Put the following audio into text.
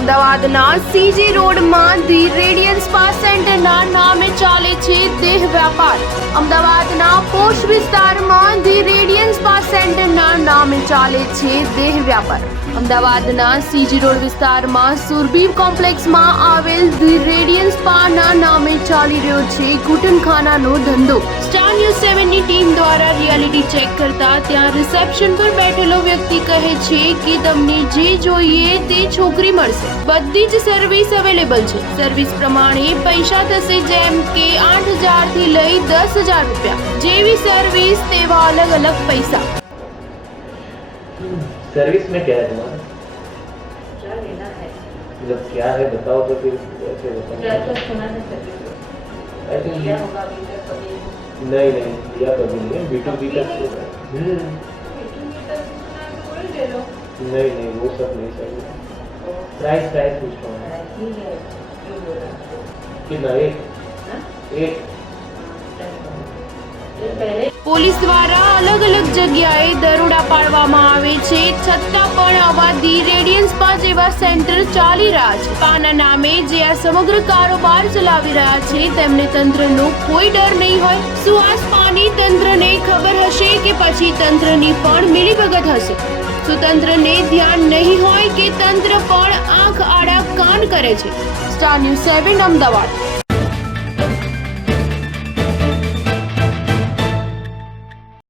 અમદાવાદના CG રોડમાં the radian spa સેન્ટરના નામે ચાલે છે દેહ વ્યાપાર. અમદાવાદના પોશ વિસ્તારમાં ધી રેડિયન સ્પા સેન્ટરના નામે ચાલે છે દેહ વ્યાપાર. અમદાવાદના સીજી રોડ વિસ્તારમાં સુરભી કોમ્પ્લેક્સમાં આવેલ ધી રેડિયન સ્પાના નામે ચાલી રહ્યો છે ઘૂંટણખાનાનો ધંધો. સ્ટાર ન્યૂઝ 7 ની ટીમ દ્વારા રિયાલિટી ચેક કરતા ત્યાં રિસેપ્શન પર બેઠેલો વ્યક્તિ કહે છે કે તમને જે જોઈએ તે છોકરી મળશે. બધી જ સર્વિસ અવેલેબલ છે. સર્વિસ પ્રમાણે પૈસા થશે, જેમ કે 8,000 થી લઈ 10,000 રૂપિયા. જેવી સર્વિસ તેવા અલગ અલગ પૈસા. सर्विस में क्या है तुम्हारा? क्या लेना है? मतलब क्या है बताओ तो फिर ऐसे बताओ. क्या क्या सुना है सर्विस? I think लिया होगा अभी तक कभी? नहीं लिया कभी नहीं है. B2B तक से है. B2B तक सुना है तो वही ले लो. नहीं वो सब नहीं चाहिए. प्राइस पूछ रहा हूँ. ठीक है, क्यों बोल रहा है? कितना? एक पहले પોલીસ દ્વારા અલગ અલગ જગ્યાએ દરોડા પાડવામાં આવે છે, છતાં પણ આવા ધી રેડિયન સ્પા જેવા સેન્ટર ચાલી રહ્યા છે. સ્પાના નામે જે આ સમગ્ર કારોબાર ચલાવી રહ્યા છે તેમને તંત્રનો કોઈ ડર નહીં હોય. શું આ સ્પાની તંત્રને ખબર હશે કે પછી તંત્રની પણ મિલીભગત હશે? શું તંત્રને ધ્યાન નહીં હોય કે તંત્ર પણ આંખ આડા કાન કરે છે? Star news 7 Ahmedabad.